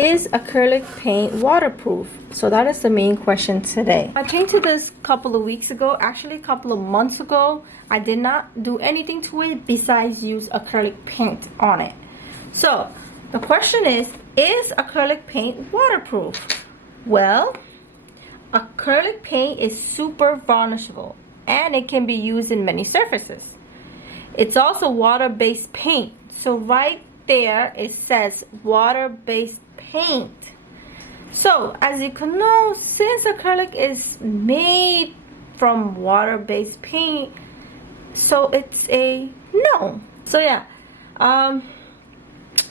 Is acrylic paint waterproof? So that is the main question today. I painted this a couple of weeks ago, actually a couple of months ago. I did not do anything to it besides use acrylic paint on it. So the question is acrylic paint waterproof? Well, acrylic paint is super varnishable and it can be used in many surfaces. It's also water-based paint. So right there it says water-based paint. So as you can know, since acrylic is made from water-based paint, so it's a no. So yeah,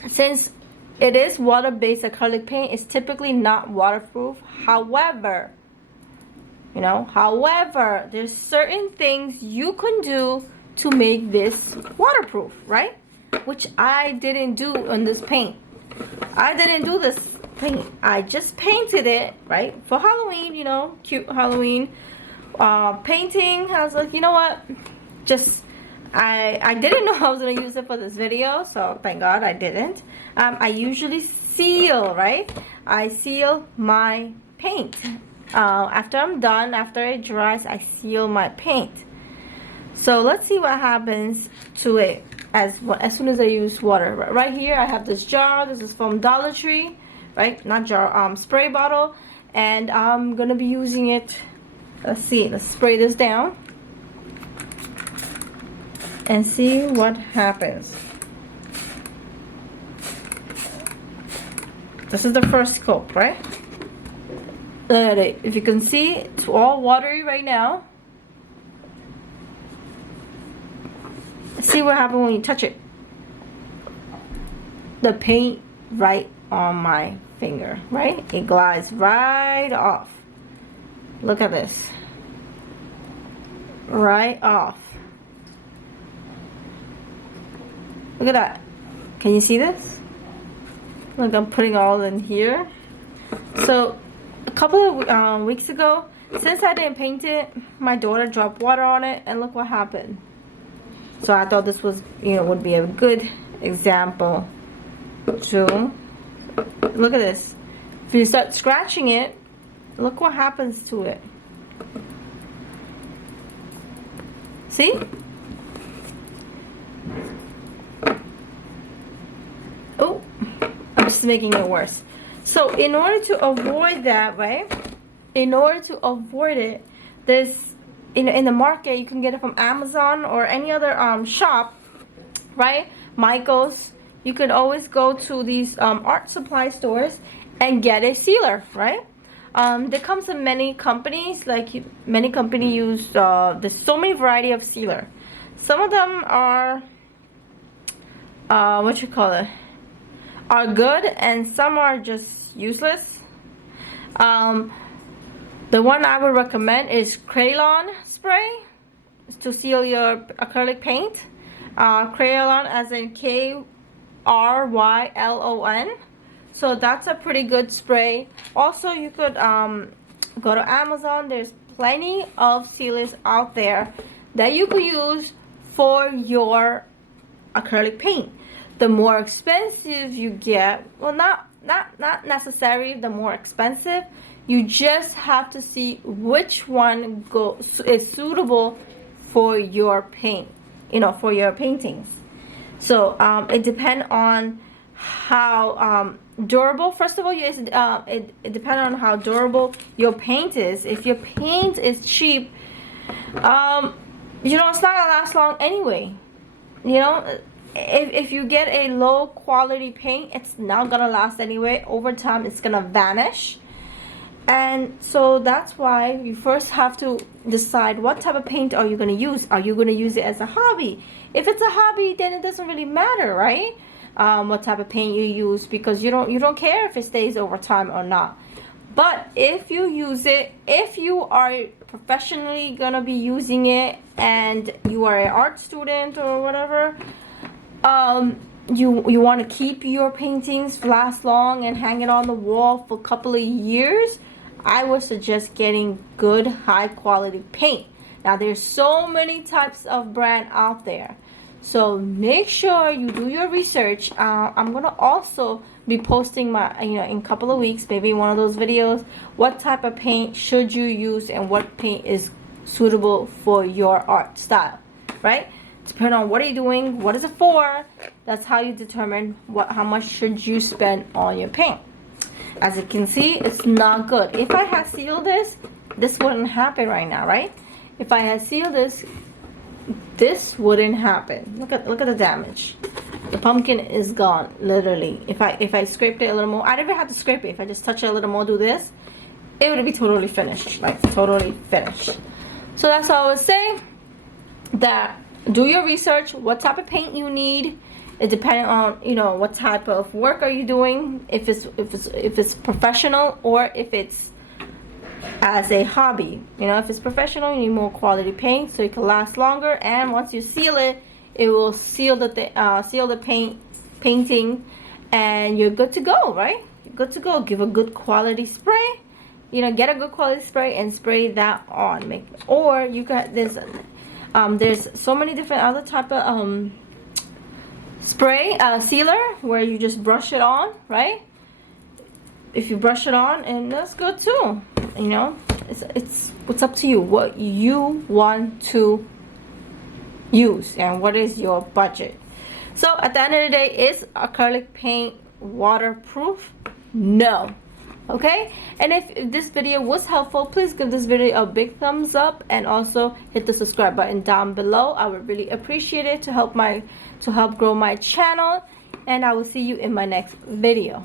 since it is water-based acrylic paint, it's typically not waterproof. However, there's certain things you can do to make this waterproof, right? Which I didn't do on this paint. I didn't do this paint. I just painted it, right? For Halloween, cute Halloween painting. I was like, you know what? I didn't know I was going to use it for this video, so thank God I didn't. I usually seal, right? I seal my paint. After I'm done, after it dries, I seal my paint. So let's see what happens to it as soon as I use water. Right here I have this jar. This is from Dollar Tree, right? Not jar, spray bottle, and I'm gonna be using it. Let's see, let's spray this down and see what happens. This is the first coat, right? Look at it. If you can see, it's all watery right now. See what happens when you touch it. The paint right on my finger, right? It glides right off. Look at this. Right off. Look at that. Can you see this? Look, I'm putting all in here. So a couple of weeks ago, since I didn't paint it, my daughter dropped water on it, and look what happened. So I thought this was, would be a good example to look at this. If you start scratching it, look what happens to it. See? Oh, I'm just making it worse. So in order to avoid that, right? In order to avoid it, this in the market, you can get it from Amazon or any other shop, right? Michael's. You can always go to these art supply stores and get a sealer, right? There comes in many companies. Many companies use there's so many variety of sealer. Some of them are are good, and some are just useless. The one I would recommend is Crayon spray to seal your acrylic paint. Crayon as in K-R-Y-L-O-N. So that's a pretty good spray. Also, you could go to Amazon. There's plenty of sealers out there that you could use for your acrylic paint. The more expensive you get, well, not necessarily the more expensive. You just have to see which one is suitable for your paint, for your paintings. So it depends on how durable. First of all, it depends on how durable your paint is. If your paint is cheap, it's not gonna last long anyway. If you get a low quality paint, it's not gonna last anyway. Over time, it's gonna vanish. And so that's why you first have to decide what type of paint are you going to use. Are you going to use it as a hobby? If it's a hobby, then it doesn't really matter, right? What type of paint you use, because you don't care if it stays over time or not. But if you use it, if you are professionally going to be using it and you are an art student or whatever, you want to keep your paintings last long and hang it on the wall for a couple of years, I would suggest getting good high quality paint. Now there's so many types of brand out there, so make sure you do your research. I'm gonna also be posting my, in a couple of weeks, maybe one of those videos, what type of paint should you use and what paint is suitable for your art style, right? Depending on what are you doing, what is it for, that's how you determine how much should you spend on your paint. As you can see, it's not good. If I had sealed this wouldn't happen right now, right? If I had sealed this wouldn't happen. Look at the damage. The pumpkin is gone, literally. If I scraped it a little more, I didn't even have to scrape it. If I just touch it a little more, do this, it would be totally finished, like totally finished. So that's all I would say. That do your research, what type of paint you need. It depends on what type of work are you doing. If it's professional or if it's as a hobby. If it's professional, you need more quality paint so it can last longer. And once you seal it, it will seal the painting, and you're good to go, right? You're good to go. Give a good quality spray. Get a good quality spray and spray that on. Or you got this. There's so many different other type of spray sealer where you just brush it on, right? If you brush it on, and that's good too. It's up to you what you want to use and what is your budget. So at the end of the day, is acrylic paint waterproof? No. Okay, and if this video was helpful, please give this video a big thumbs up and also hit the subscribe button down below. I would really appreciate it to help grow my channel, and I will see you in my next video.